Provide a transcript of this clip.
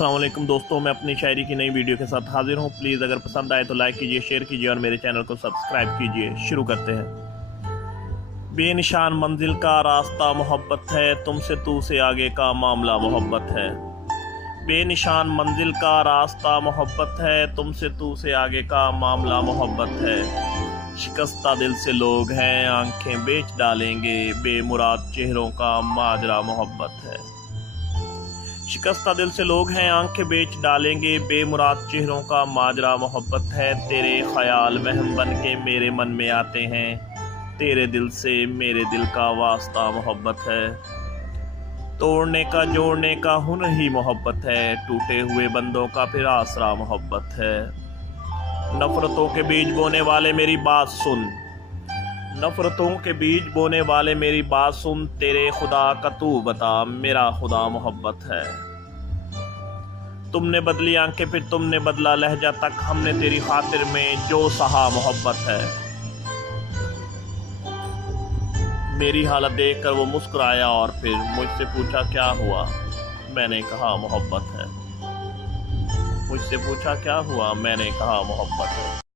अस्सलाम वालेकुम दोस्तों, मैं अपनी शायरी की नई वीडियो के साथ हाजिर हूँ। प्लीज़ अगर पसंद आए तो लाइक कीजिए, शेयर कीजिए और मेरे चैनल को सब्सक्राइब कीजिए। शुरू करते हैं। बेनिशान मंजिल का रास्ता मोहब्बत है, तुमसे तू से आगे का मामला मोहब्बत है। बेनिशान मंजिल का रास्ता मोहब्बत है, तुमसे तू से आगे का मामला मोहब्बत है। शिकस्ता दिल से लोग हैं, आंखें बेच डालेंगे, बेमुराद चेहरों का माजरा मोहब्बत है। शिकस्ता दिल से लोग हैं, आंखें बेच डालेंगे, बेमुराद चेहरों का माजरा मोहब्बत है। तेरे ख्याल वहम बन के मेरे मन में आते हैं, तेरे दिल से मेरे दिल का वास्ता मोहब्बत है। तोड़ने का जोड़ने का हुनर ही मोहब्बत है, टूटे हुए बंदों का फिर आसरा मोहब्बत है। नफरतों के बीज बोने वाले मेरी बात सुन, नफरतों के बीज बोने वाले मेरी बात सुन, तेरे खुदा का तू बता, मेरा खुदा मोहब्बत है। तुमने बदली आंखें फिर तुमने बदला लहजा, तक हमने तेरी खातिर में जो सहा मोहब्बत है। मेरी हालत देखकर वो मुस्कुराया और फिर मुझसे पूछा क्या हुआ, मैंने कहा मोहब्बत है। मुझसे पूछा क्या हुआ, मैंने कहा मोहब्बत है।